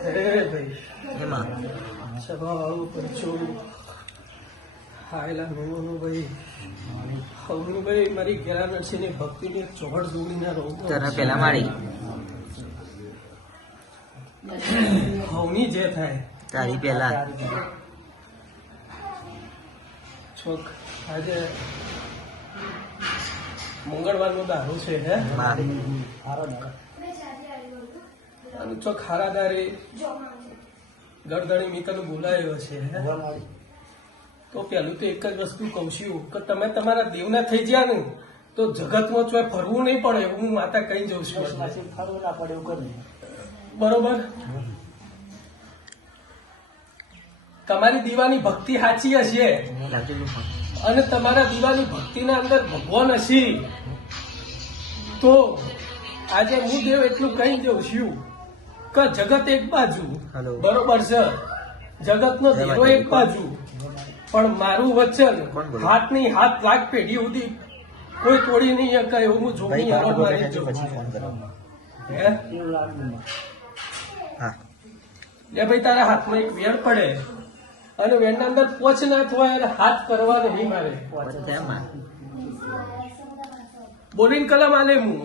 ભાઈ એમાં સભાઓ પંચો હાયલા નું ભાઈ હવનું ભાઈ મારી ઘેરા નરસિંહની ભક્તિની ચોહડ જોડીના રોગ તને પેલા મારી હવની જે થાય તારી પેલા છોક આજે મંગળવારનો દારૂ છે હે અને ચોક હારાદારે ગરદણી મિત્રને બોલાયો છે હે તો પેલું તો એક જ વસ્તુ કહું છું કે તમે તમારા દેવના થઈ ગયા ને તો જગતમાં ચોય ફરવું નહીં પડે હું માતા કહી જઉં છું બરોબર તમારી દીવાની ભક્તિ સાચી હશે અને તમારા દીવાની ભક્તિના અંદર ભગવાન હશે તો આજે હું દેવ એટલું કહી જઉં છું કે જગત એક બાજુ બરોબર છે જગતનો દેવો એક બાજુ પણ મારું વચન હાથની હાથ લાખ પેઢી સુધી કોઈ તોડી નહીં શકાય એવું હું જોગણી આરોપ મારી જઉં ભાઈ તારા હાથમાં એક વેણ પડે અને વેણના અંદર પોચ ના થવાય અને હાથ કરવા નહીં મારે બોલિંગ કલમ આલે હું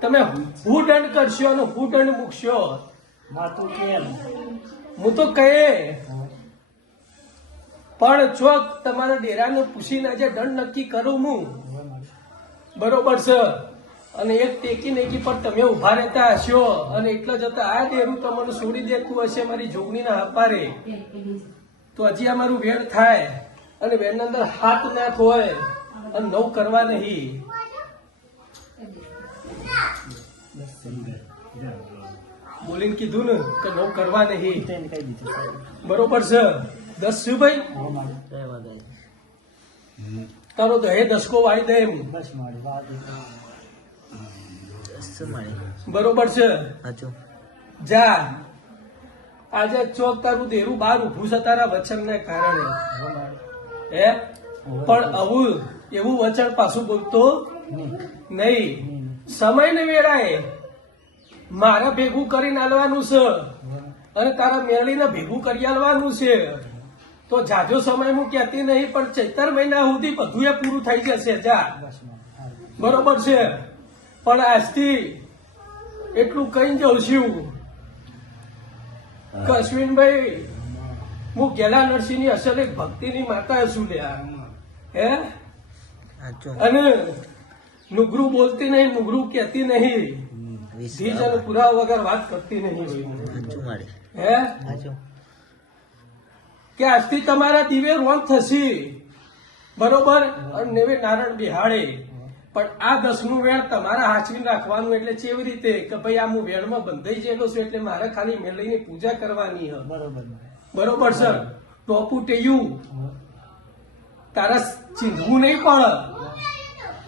તમે હું દંડ કરશો અને હું દંડ મૂકશો હું તો કહે પણ ચોક તમારા ડેરાને પૂછીને જે દંડ નક્કી કરું હું બરોબર છે અને એક ટેકી નેકી પર તમે ઉભા રહેતા હશો અને એટલા જતા આ ડેરું તમને છોડી દેતું હશે મારી જોગણીના હપારે તો હજી આ મારું વેણ થાય અને વેણના અંદર હાથ ના હોય અને નવ કરવા નહીં બોલીને કીધું ને કે નવ કરવા નહીં બરોબર છે 10 શું ભાઈ તારો દહે દસકો વાળી દે એમ બરોબર છે જા આજે ચોક તારું દેરું બહાર ઉભું છે તારા વચન ને કારણે હે પણ આવું એવું વચન પાછું બોલતો નહીં સમય ને વેળાએ મારે ભેગું કરીને આલવાનું છે અને તારા મેળીને ભેગું કરી આલવાનું છે તો જાજો સમય હું કહેતી નહીં પણ ચૈતર મહિના સુધી બધું એ પૂરું થઈ જશે જા બરોબર છે પણ આજથી એટલું કઈ જઉં છું કે અશ્વિનભાઈ હું ગેલા નરસિંહની અસલ એક ભક્તિની માતા છું લ્યા હે અને નુગરું બોલતી નહીં નુગરું કહેતી નહીં ધીજ અને પુરાવા વગર વાત કરતી નહીં હે કે આજથી તમારા દિવે રોન થશે બરોબર અને નેવે નારણ બિહાડે પણ આ 10નું વેણ તમારા હાચવીને રાખવાનું એટલે કેવી રીતે કે ભાઈ આ હું વેણમાં બંધાઈ ગયેલો છું એટલે મારે ખાલી મેળવીની પૂજા કરવાની બરોબર સર ટોપું ટેયું તારા ચીંધવું નહીં પડે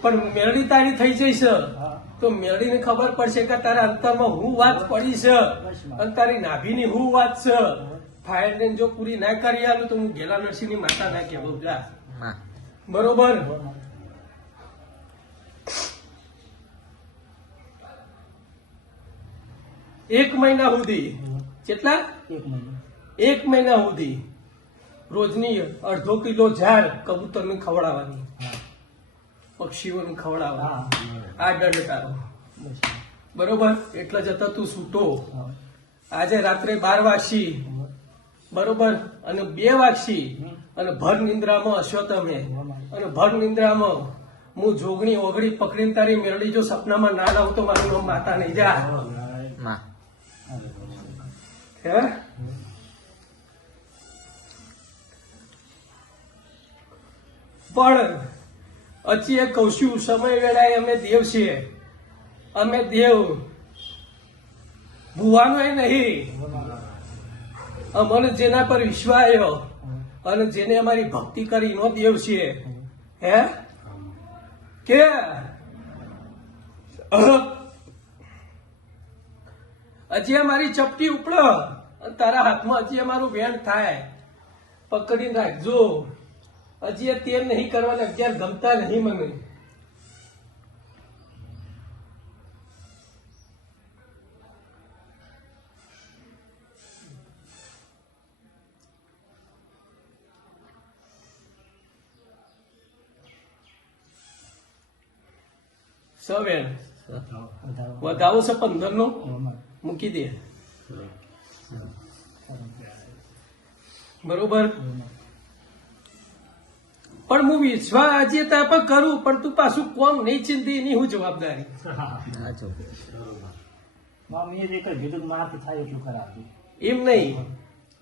પણ મેળવી તારી થઈ જઈશ તો મેળવીને ખબર પડશે કે તારા અંતરમાં હું વાત પડી છે અને તારી નાભીની હું વાત છે ફાયર ને જો પૂરી ના કરી આલું તો હું ગેલા નરસિંહની માતા ના કહેવું જા બરોબર એક મહિના સુધી કેટલા 1 મહિના સુધી રોજની 1/2 કિલો ઝાડ કબૂતરને ખવડાવવાની પક્ષીઓને ખવડાવવાની આ દંડ તારો બરોબર એટલે જતા તું છૂટો આજે રાત્રે 12 વાગશી બરોબર અને 2 વાગશી અને ભર નિંદ્રામાં હશો તમે અને ભર નિંદ્રામાં હું જોગણી ઓગળી પકડીને તારી મેળડી જો સપનામાં ના લાવું તો મારું નામ માતા નહીં જા હે પણ હજી એ કહું છું સમય વેળાએ અમે દેવ છીએ અમે દેવ ભૂવાનો નહીં અમને જેના પર વિશ્વાસ આવ્યો અને જેને અમારી ભક્તિ કરી નો દેવ છીએ હે કે હજી અમારી ચપટી ઉપડો તારા હાથમાં હજી અમારું વેણ થાય પકડીને રાખજો હજી એ તેર નહીં કરવાના 11 ગમતા નહીં મને વેણ વધાવો છે 15 નો મૂકી દે બરોબર. પણ હું વિશ્વાસ આજે ત્યાં પણ કરું પણ તું પાછું કોમ નહીં ચિંતી એની હું જવાબદારી. એમ નહીં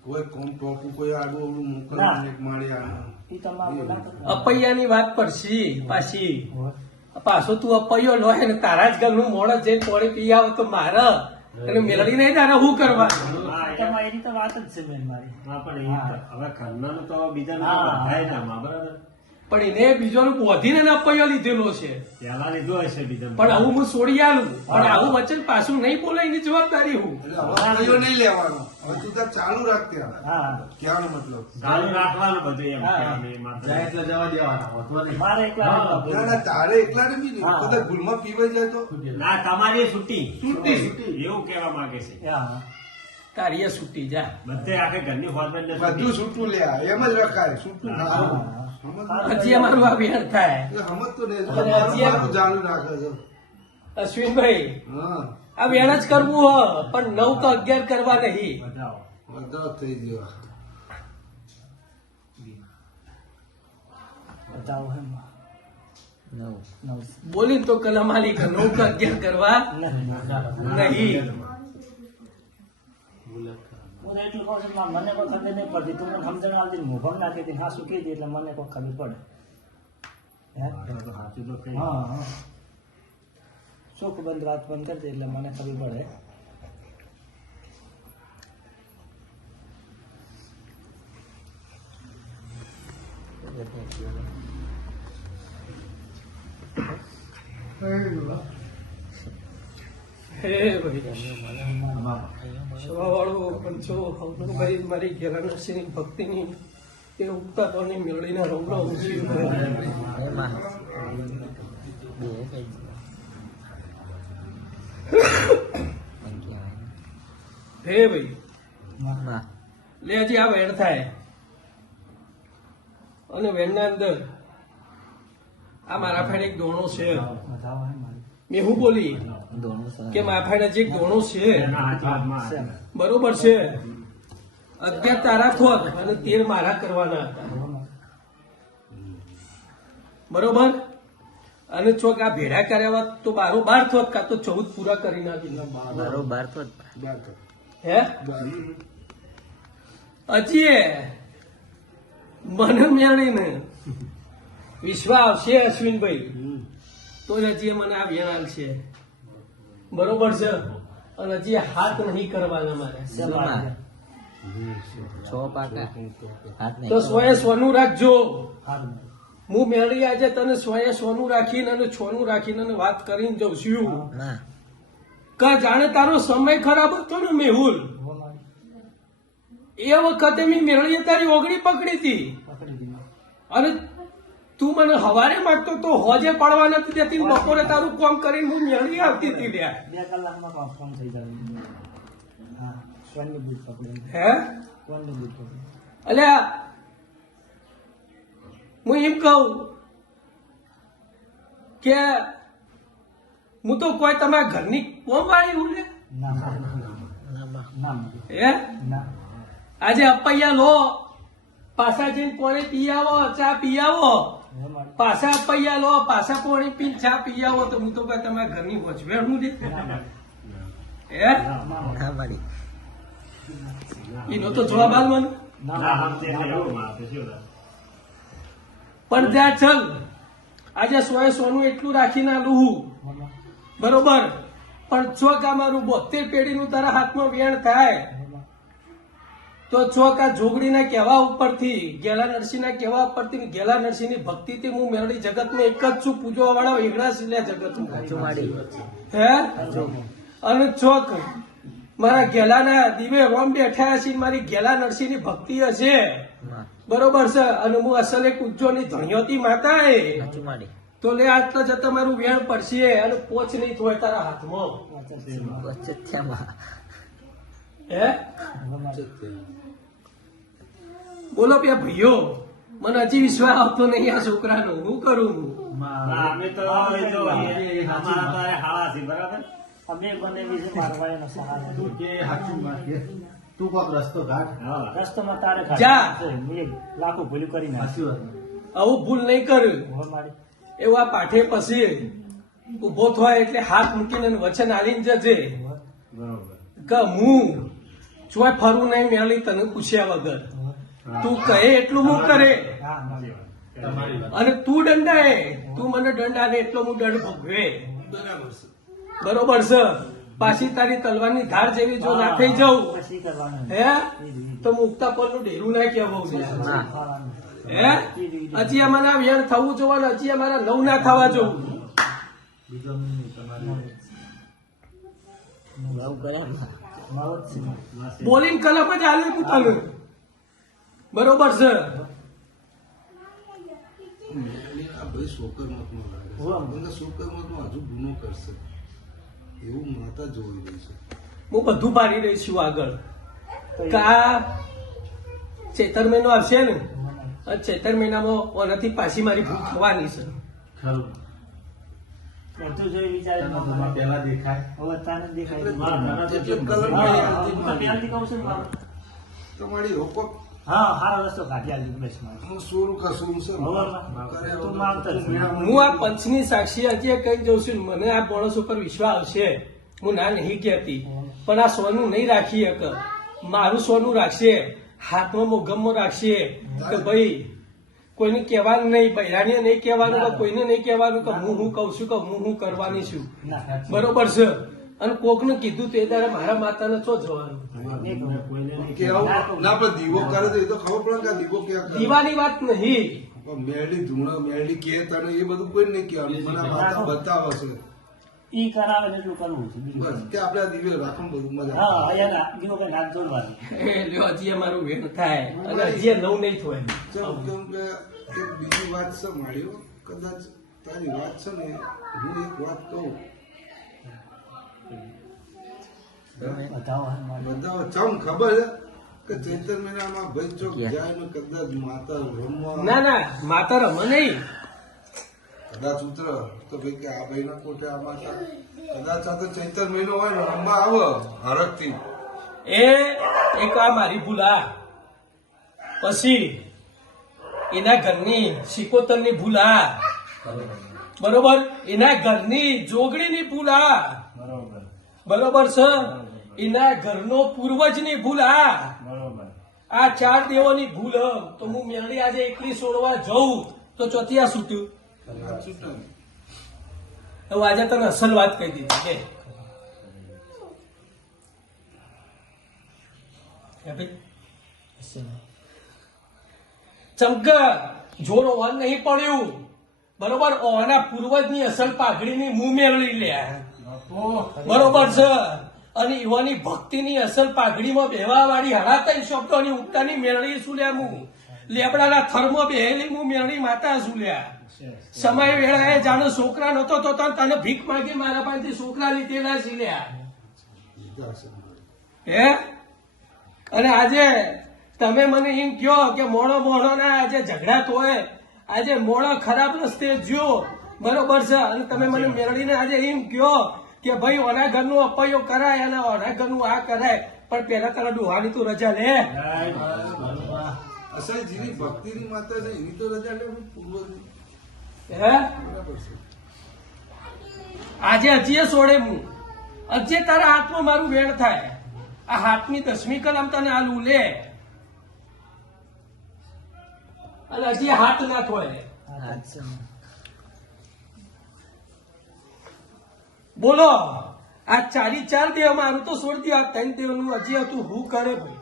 કોઈ કોમ ટોપું કોઈ આગળ ઓલું મોકલવાનું એક માળે અપૈયાની વાત પડશે પાછી. પાછો તું અપૈયો લો ને તારા જ ઘરનું મોણસ જઈને પાણી પી આવ તો મારે અને મેળવી નહીં તારે શું કરવા. એની તો વાત જ છે મેન મારી. હવે ઘરનાનું તો બીજા થાય ના બરાબર. પણ એને બીજોનું બોધીને અપૈયો લીધેલો છે પેલા લીધો હશે બીજા પણ આવું હું છોડી આલું પણ આવું વચન પાછું નહીં બોલે એની જવાબદારી હું. એટલે હવે કયો નહીં લેવાનો, હવે તું તાર ચાલુ રાખ ત્યાં. કહેવાનો મતલબ ચાલુ રાખવાનું બધું એમ મારે એકલા ના ના તારે એકલા ને બી નહીં. કદાચ ભૂલમાં પીવાઈ જાય તો ના તમારી છૂટી છૂટી. એવું કેવા માંગે છે. તારીએ છૂટી જા બધે આખે ઘરની ફોર્મેટ બધું છૂટું લે એમ જ રખાય છૂટું ના હજી અમારું આ વેણ થાય. સમજતો નહીં અને હજી એક- તું ચાલુ રાખે છે. અશ્વિનભાઈ હા આ વેણ જ કરવું હ પણ 9 કે 11 કરવા નહીં. બતાવો. બધા થઈ ગયો. બતાવો હે બોલી તો કલમાલી કે 9 કે 11 કરવા નહીં. હું તો એટલું કહું છું કે મને કોઈ ખબર નહીં પડતી. તું મને સમજણ આવતી મોભમ નાખી હતી હા શું કહી દે એટલે મને કોઈ ખબર પડે. સાચું તો કઈ. હા શોખ બંધ વાત બંધ કરી દે એટલે મને ખબર પડે. હે ભાઈ સવાવાળો પંચો હવનુભાઈ મારી ઘેરા નરસિંહની ભક્તિની તે ઉગતા તો મેળવીને રમલો હે ભાઈ લે હજી આ વેણ થાય અને વેણના અંદર આ મારા ફાઈડ એક દોણો છે. બતાવો હે મારી. મેં હું બોલી કે મારા ફાઈડ હજી એક દોણો છે એના હાથમાં છે. બરોબર છે. 11 તારા થોત અને 13 મારા કરવાના હતા બરોબર. અને ચોક આ ભેડા કર્યા તો 12 થોત કાં તો 14 પૂરા કરી નાખી. હે હજી મને મેળીને વિશ્વાસ આવશે અશ્વિનભાઈ તો જ હજી મને આ વેણ છે બરોબર છે. અને હજી હાથ નહીં કરવાના મારે તો 100 નું રાખજો. હું મેળી આજે તને 100 નું રાખીને અને 6 નું રાખીને અને વાત કરીને જઉં છું કે જાણે તારો સમય ખરાબ હતો ને મેહુલ એ વખતે મેં મેળીએ તારી ઓગળી પકડી હતી અને તું મને હવારે માંગતો તો હોજે પાડવા નથી દેતી બપોરે તારું કામ કરીને હું મેળી આવતી હતી લ્યા. 2 કલાકમાં કામ થઈ જાય. હા સ્વર્ણની બૂટ પકડી. હે સ્વર્ણની બૂટ પકડી. અલ્યા હું એમ કહું કે હું તો કોઈ તમારા ઘરની કોમ વાળી હું લે ના ના હે ના આજે અપૈયા લો પાછા જઈને કોણે પી આવો ચા પી આવો પાછા અપૈયા લો પાછા કોણે પીને ચા પી આવો તો હું તો કોઈ તમારા ઘરની વચવેણ હું દે હે એનો તો જવાબ આલવાનો. ના સમજે એટલે એવું મારે શું થાય? પણ ત્યાં ચલ આજે 100 નું એટલું રાખીને આલું હું બરોબર. પણ ચોક આ મારું 72 પેઢીનું તારા હાથમાં વેણ થાય તો ચોક આ જોગડીના કહેવા ઉપરથી ગેલા નરસિંહના કહેવા ઉપરથી ગેલા નરસિંહની ભક્તિથી હું મેળવી જગતમાં એક જ છું. પૂજવા વાળા એકલા જ લે જગતમાં હે અને ચોક મારા ગેલાના દિવે રોમ બેઠા છે મારી ગેલા નરસિંહની ભક્તિ હશે બરોબર છે. અને હું અસલ એક ઉજ્જોની ધણિયોતી માતા એ તો લે આટલો જતો મારું વેણ પડશે અને પોચ નહીં થોય તારા હાથમાં હે બોલો બે ભાઈઓ મને હજી વિશ્વાસ આવતો નહીં આ છોકરાનો હું કરું હું અમે તો જો અમારા તારે હાળા છે બરાબર. અમે બંને વિશે મારવા એનો સહાય તું કે હાચું માં કે તું કોક રસ્તો કાઢ. હા. રસ્તોમાં તારે જા. મેં લાખો ભૂલું કરી સાચી નાખી વાત. આવું ભૂલ નહીં કર્યું હવે મારી એવા પાઠે પછી ઉભો થાય એટલે હાથ મૂકીને વચન આલીને જજે બરોબર. કે હું ચોય ફરવું નહીં મેળી તને પૂછ્યા વગર તું કહે એટલું હું કરે હા મારી તમારી વાત. અને તું દંડાય તું મને દંડાને એટલો હું દંડ ભોગવે બરાબર છે. બરોબર છે પાછી તારી તલવારની ધાર જેવી જો ના થઈ જાઉં પછી કરવાનું હે તો મુક્તા પરનું ડેરું ના કહેવું છે ખાવાનું. હે હજી અમારા વેણ થવું જોવાનું હજી અમારા નવ ના થવા જોવું બીજો નહીં, તમારી મારો જ છે. બોલીને કલમ જ હાલે પોતાનું બરોબર છે આ ભાઈ શોકરમતમાં લાગે છે. હોવા. મને શોકરમતમાં હજુ ગુનો કરશે એવું માતા જોઈ રહી છે. હું બધું પાડી રહી છું આગળ કે આ ચૈતર મહિનો આવશે ને આ ચૈતર મહિનામાં ઓનાથી પાછી મારી ભૂલ થવાની છે ખરું. બધું જોઈ વિચારે તમારા પહેલા દેખાય. હવે તાને દેખાય એટલે કલમ હા, નહીં હા, આવતી. હું તો પહેલાથી કહું છું ને બાબા. તમારી રોકો હા સારો રસ્તો કાઢી આલી ઉમેશ મારે. હું સોરું કસું છે હવે તું માનતો જ નહીં. હું આ પંચની સાક્ષી હજી કહી જઉં છું મને આ માણસ ઉપર વિશ્વાસ આવશે હું ના નહીં કહેતી પણ આ સોનું નહીં રાખી એક મારું સોનું રાખશે હાથમાં મોગમમાં રાખશે કે ભાઈ કોઈને કહેવાનું નહીં બૈરાને નહીં કહેવાનું કે કોઈને નહીં કહેવાનું કે હું કહું છું કે હું કરવાની છું ના, બરોબર છે અને કોકને કીધું તે દાડે મારા માતાને ચો જવાનું કોઈને નહીં કે આવું ના પણ દીવો કરે તો એ તો ખબર પડે કે આ દીવો ક્યાં કરે. દીવાની વાત નહીં પણ મેરડી ધૂણા મેરડી કે તને એ બધું કોઈ નહીં કહેવાનું મને આ માતા બતાવે છે ઈ કરાવે ને એટલું કરવું છે બીજું બસ કે આપણે આ દીવે રાખો ને બધું મજા હા અહીંયા દીવો કઈ નાક જોડવાનું એ લ્યો હજી અમારું વેણ થાય અને હજી નવ નહીં થાય ચાલ કેમ કે એક બીજી વાત છે મારી કદાચ તારી વાત છે ને હું એક વાત કહું બતાવો હા મારે. બધા ચમ ખબર છે કે ચૈતર મહિનામાં ભાઈ ચોક જાય ને કદાચ માતા રમવા ના ના માતા રમે નહીં કદાચ ઉતર તો ભાઈ કે આ ભાઈ ના કોટે આ માતા કદાચ આ તો ચૈતર મહિનો હોય ને રમવા આવે હરકથી એ એક આ મારી ભૂલ આ પછી એના ઘરની શિકોતરની ભૂલ આ બરોબર એના ઘરની જોગણીની ભૂલ આ બરોબર બરોબર છે એના ઘરનો પૂર્વજની ભૂલ આ બરોબર. આ ચાર દેવોની ભૂલ હ. તો હું મેળવી આજે એકલી છોડવા જઉં તો ચોથી આ છૂટ્યું હવે આજે તને અસલ વાત કહી દીધી કે હે ભાઈ? ચમક જોર ઓન નહીં પડ્યું બરોબર ઓના પૂર્વજની અસલ પાઘડીની મું મેળવી લે બરોબર છે અને યુવાની ભક્તિની અસલ પાઘડીમાં બેવા વાળી હડાતા શબ્દોની ઉગતાની મેળવી શું લ્યા હું લેબડાના થરમાં બેહેલી હું મેળવી માતા શું લ્યા સમય વેળાએ જાણો છોકરા નતો તો તને ભીખ માંગી મારા પાસેથી છોકરા લીધેલા છે લ્યા હે અને આજે તમે મને એમ કહો કે મોણો ના આજે ઝઘડા તોય આજે મોણો ખરાબ રસ્તે જ્યો બરોબર છે અને તમે મને મેળવીને આજે એમ કહો કે ભાઈ ઓના ઘરનું અપયો કરાય અને ઓના ઘરનું આ કરાય પણ પેલા તારા ડોહાની તો રજા લે અસલ જેની ભક્તિની માતા છે એની તો રજા લે પૂર્વજની હે બરાબર છે આજે હજી છોડે હું હજી તારા હાથમાં મારું વેણ થાય આ હાથની 10મી કલમ તને આલું લે અને હજી હાથ ના થોય બોલો આ ચારી ચાર દેવ મારું તો છોડ દો આ 3 દેવનું હજી હતું હું કરે ભાઈ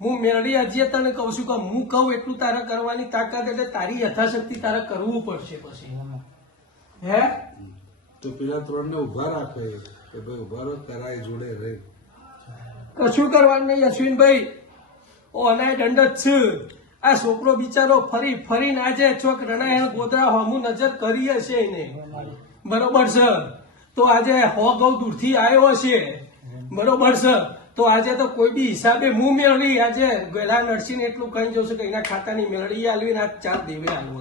હું મેળવી હજી તને કહું છું કે હું કહું એટલું તારા કરવાની તાકાત એટલે તારી યથાશક્તિ તારે કરવું પડશે પછી હે તો પેલા 3 ને ઉભા રાખે કે ભાઈ ઉભા રહો કરાય જોડે રહે કશું કરવાનું નહીં અશ્વિનભાઈ ઓ અનાય દંડ જ છે આ છોકરો બિચારો ફરી ફરીને આજે ચોક રણાયણ ગોધરા હોમું નજર કરી હશે એને બરોબર છે તો આજે હો ગૌ દૂરથી આવ્યો હશે બરોબર છે તો આજે તો કોઈ બી હિસાબે હું મેળવી આજે ગયેલા નરસિંહ એટલું કહી જઉં છું કે એના ખાતાની મેળવી આલવી ને આ 4 દેવે આલવો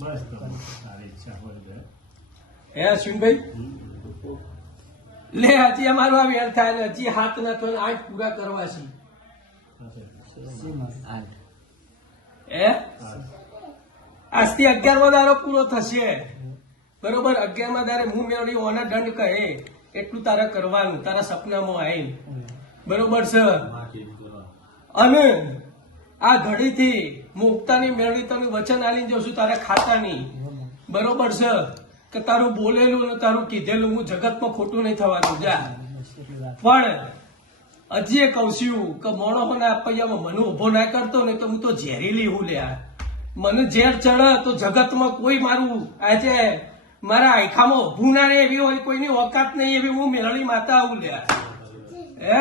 બસ તો તારી ઈચ્છા હોય તો. હે અશ્વિનભાઈ લે હજી અમારું આ વેર થાય ને હજી 7 ના તો 8 પૂરા કરવા છે હે આજથી 11મો દારો પૂરો થશે બરોબર 11મા દારે હું મેળવી ઓના દંડ કહે એટલું તારે કરવાનું તારા સપનામાં આવીને બરોબર છે અને આ ઘડીથી મુક્તાની મેળવી તને વચન આલીને જઉં છું તારા ખાતાની બરોબર છે કે તારું બોલેલું ને તારું કીધેલું હું જગતમાં ખોટું નહીં થવાનું જા પણ હજી એ કહું છું કે મોણોના આપૈયામાં મને ઉભો ના કરતો ને તો હું તો ઝેરીલી હું લ્યા મને ઝેર ચડે તો જગતમાં કોઈ મારું આજે મારા આયખામાં ઉભું ના રહે એવી હોય કોઈની ઓકાત નહીં એવી હું મેળવી માતા આવું લ્યા હે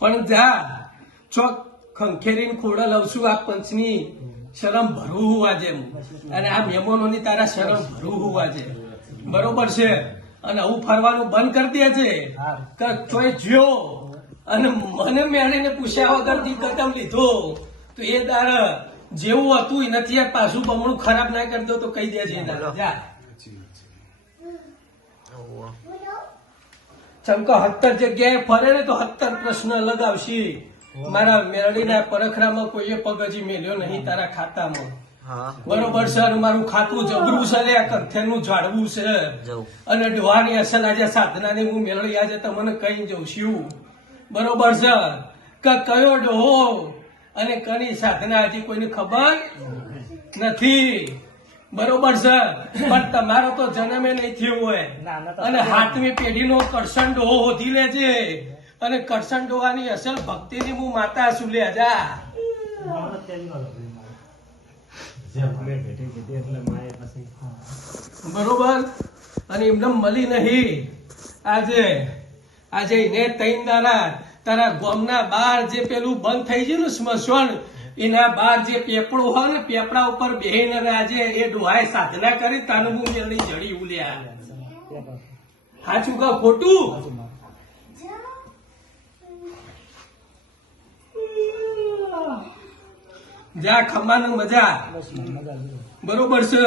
પણ જા ચોક ખંખેરીને ખોડા લઉં છું આ પંચની શરમ ભરવું હોવા જેમ અને આ મહેમાનોની તારા શરમ ભરવું હોવા છે બરોબર છે અને હું ફરવાનું બંધ કરી દે છે કે ચોય જ્યો અને મને મેળીને પૂછ્યા વગરથી કદમ લીધો તો એ તાર જેવું હતું એ નથી યાર પાછું બમણું ખરાબ ના કરતો તો કહી દેજે જા ચમકો 17 જગ્યાએ ફરે ને તો 17 પ્રશ્ન લગાવશી મારા મેળડીના પરખરામાં કોઈએ પગ હજી મેલ્યો નહીં તારા ખાતામાં બરોબર છે અને મારું ખાતું જબરું છે લે કંથેનું ઝાડવું છે અને ડોહાની અસલ આજે સાધનાની હું મેળવી આજે તમને કહી જઉં છું બરોબર છે કે કયો ડોહો અને કની સાધના હજી કોઈને ખબર નથી બરોબર છે પણ તમારો તો જન્મે નહીં થયો હોય અને 7મી પેઢીનો કરશન ડોહો હોધી લેજે અને કરશન ડોહાની અસલ ભક્તિની હું માતા છું લે જા બરોબર અને એમને મળી નહીં આજે એને 3 દાડા તારા ગામના બહાર જે પેલું બંધ થઈ ગયું ને સ્મશાન એના બહાર જે પેપડો હોય ને પેપડા ઉપર બેહીને અને આજે એ ડોહાએ સાધના કરી તાનું હું મેળવી જડી ઉલ્યા સાચું કહો ખોટું જા ખમ્માનું મજા બરોબર છે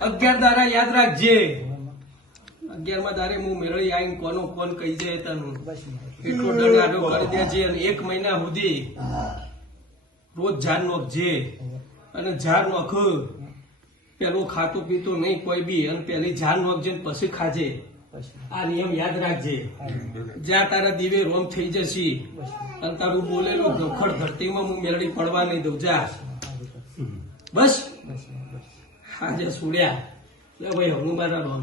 11 દાડા યાદ રાખજે 11મા દારે હું મેળવી આવીને કોનો કોણ કહી જાય તનું એટલો દંડ આડો કરી દેજે અને 1 મહિના સુધી રોજ ઝાડ નોખજે અને ઝાડ નોખ પેલું ખાતું પીતું નહીં કોઈ બી અને પેલી ઝાડ નોખજે ને પછી ખાજે આ નિયમ યાદ રાખજે જ્યાં તારા દીવે રોમ થઈ જશે અને તારું બોલેલું ધોખડ ધરતીમાં હું મેળવી પડવા નહીં દઉં જા બસ આજે સુડ્યા ભાઈ હું મારા રોમ